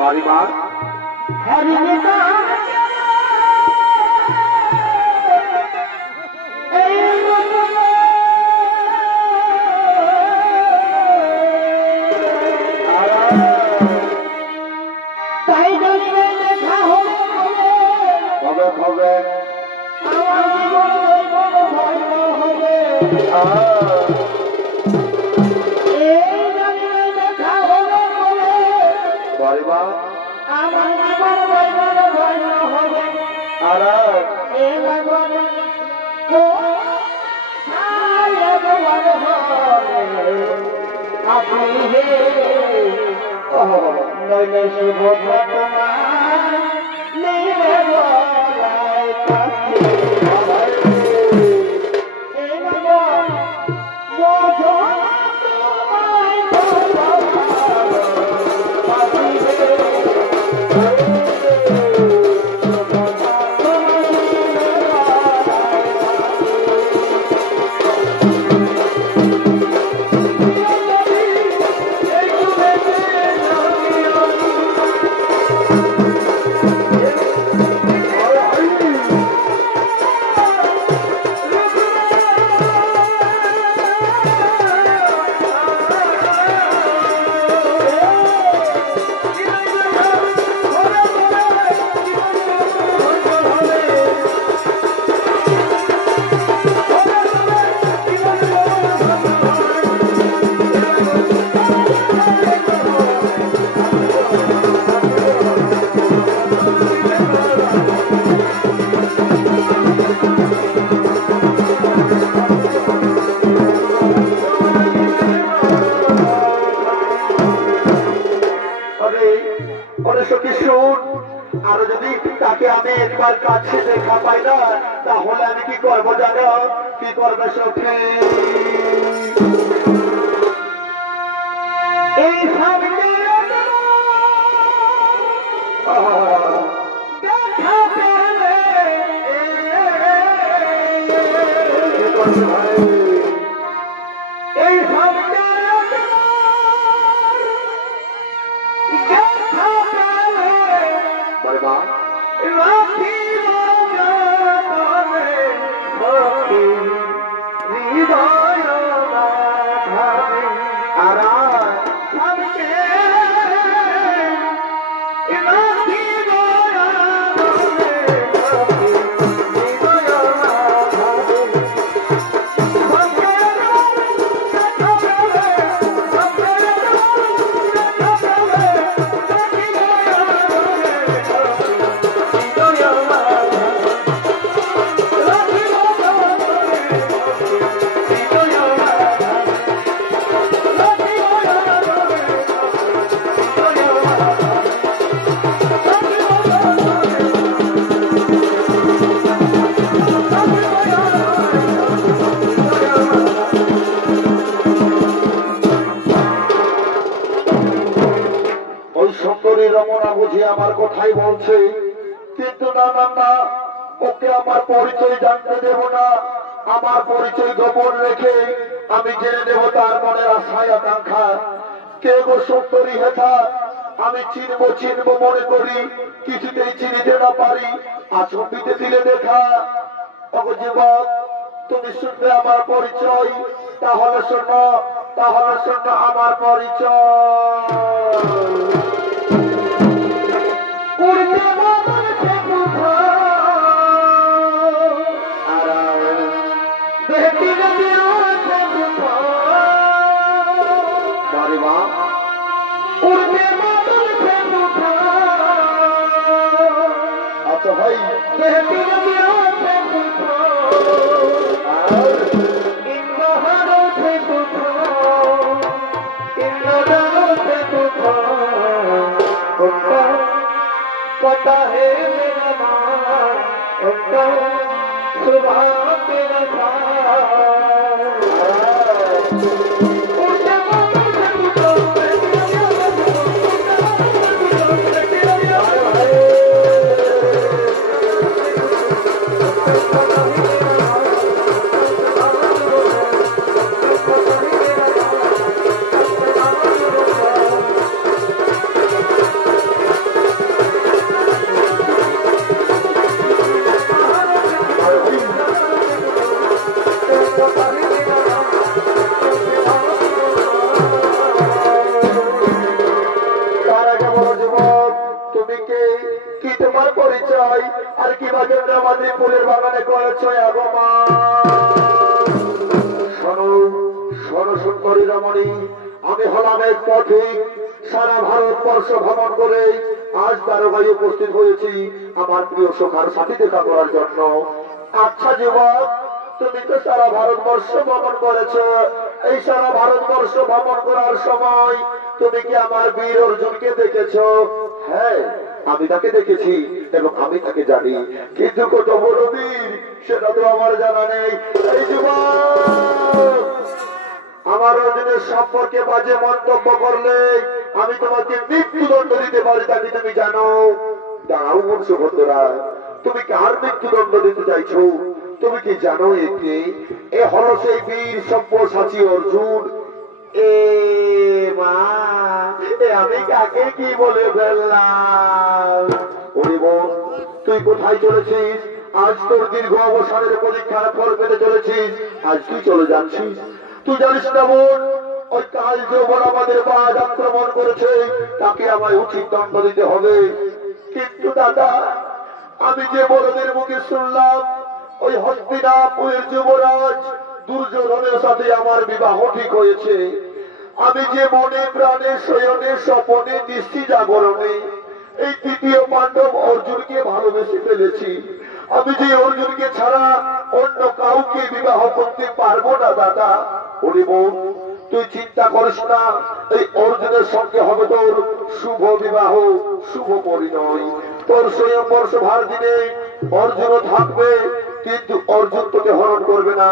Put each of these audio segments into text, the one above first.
बारी बार ভাই আর কি বা কেন্দ্রাবাদী ফুলের বাগানে করেছ শোনো শোনো সুন্দরী রমণী, আমি হলাম এক পথিক, সারা ভারতবর্ষ ভ্রমণ করে আজ দ্বারকায় উপস্থিত হয়েছি আমার প্রিয় সখার সাথে দেখা করার জন্য। আচ্ছা যুবক, তুমি তো সারা ভারতবর্ষ ভ্রমণ করেছ, এই সারা ভারতবর্ষ ভ্রমণ করার সময় তুমি কি আমার বীর অর্জুনকে দেখেছ? হ্যাঁ, আমি তাকে দেখেছি এবং আমি তাকে জানি, কিন্তু কত বড় বীর সেটা তো আমার জানা নেই। এই যুবক, আমার অর্জুনের সম্পর্কে বাজে মন্তব্য করলে আমি তোমাকে মৃত্যুদণ্ড দিতে পারি, তাকে তুমি জানো? দাঁড়াও বংশভদ্রা, তুমি কার মৃত্যুদণ্ড দিতে চাইছো? তুমি কি জানো একে? এ হলো সেই বীর সব্যসাচী অর্জুন। এ মা, আমি কাকে কি বলে ফেললাম? ওরে বোন, তুই কোথায় চলেছিস? আজ তোর দীর্ঘ অবসরের পরীক্ষার ফল পেতে চলেছিস, আজ তুই চলে যাচ্ছিস। তুই জানিস না বোন, ওই কাল যৌবন আমাদের বাদ আক্রমণ করেছে, তাকে আমায় উচিত দণ্ড দিতে হবে। কিন্তু দাদা, আমি যে বড়দের মুখে শুনলাম ওই হস্তিনাপুরের যুবরাজ দুর্যোধনের সাথে আমার বিবাহ ঠিক হয়েছে, আমি যে মনে প্রাণে শয়নে স্বপনে দৃষ্টি জাগরণে এই তৃতীয় পাণ্ডব অর্জুনকে ভালোবেসে ফেলেছি, আমি যে অর্জুনকে ছাড়া অন্য কাউকে বিবাহ করতে পারবো না দাদা। ওরে বোন, তুই চিন্তা করিস না, এই অর্জুনের সঙ্গে হবে তোর শুভ বিবাহ, শুভ পরিণয়। তোর স্বয়ংবর সভার দিনে অর্জুনও থাকবে, কিন্তু অর্জুন তোকে হরণ করবে না,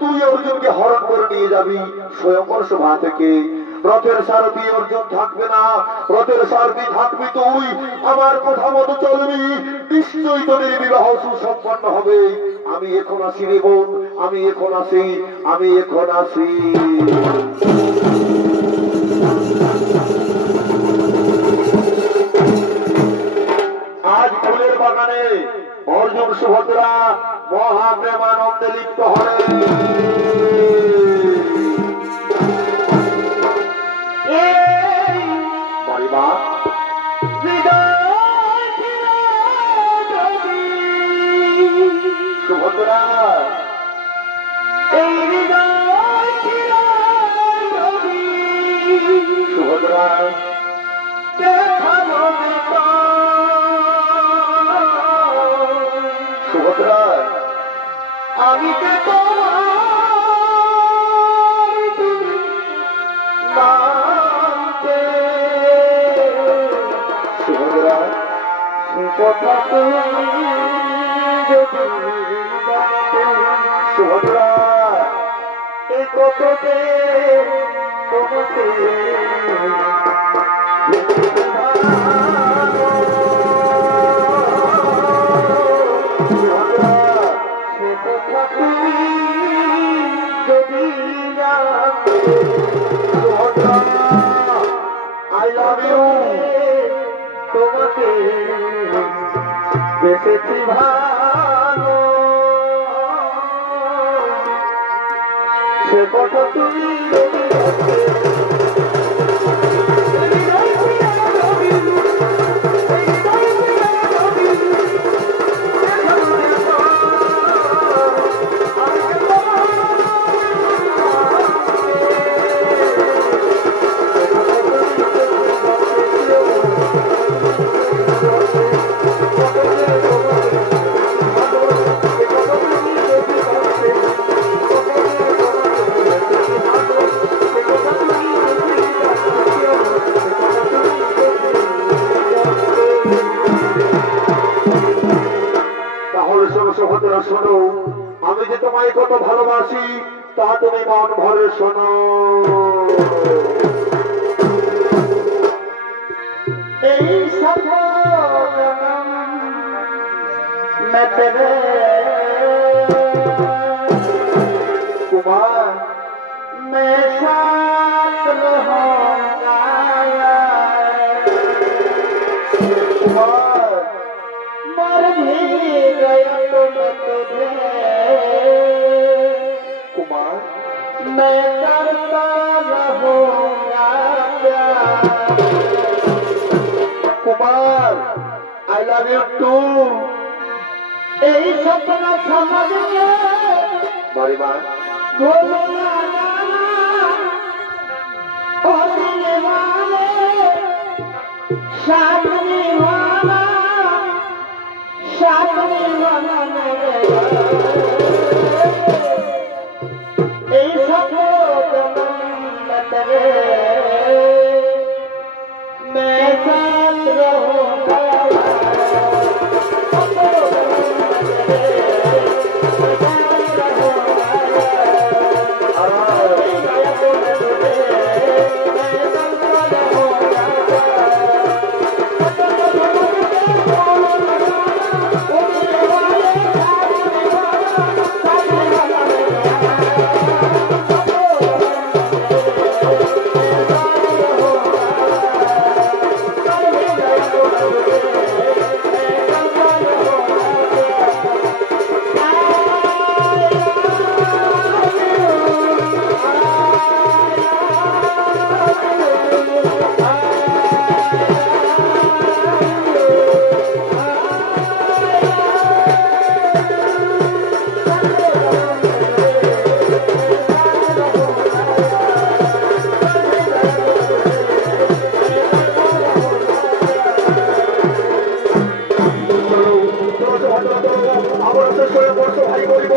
তুই অর্জুনকে হরণ করে নিয়ে যাবি স্বয়ংবর সভা থেকে। রথের সারথি অর্জুন থাকবে না, রথের সারথি থাকবি তুই। আমার কথা মতো চলবি, নিশ্চয়ই তোর বিবাহ সুসম্পন্ন হবে। আমি এখন আসি রে বোন, আমি এখন আসি, আমি এখন আসি। আজ ফুলের বাগানে অর্জুন সুভদ্রা মহাপ্রেমানন্দে লিপ্ত হলে। সুভদ্রা, সুভদ্রা, সুভদ্রা, আমি কে সুভদ্রা, সুভদ্রা, এই কতকে তোমাকে I love you, তোমাকে বেশি ভালো, সে কথা তুমি শোনো, আমি যে তোমায় কত ভালোবাসি তা তুমি মন ভরে শোনো। এই কুমার मैं साथ रहूंगा, कुमार मर भी गया तो कुमार मैं करता रहूंगा प्यार। Kumar, I love you too। এই স্বপ্ন সমাজকে বাড়িমা বলো না ও দিলে মানে সামনে মানা এই স্বপ্ন রে मैं साथ रहूंगा আমরা শেষ করে বলছো ভাই বলবো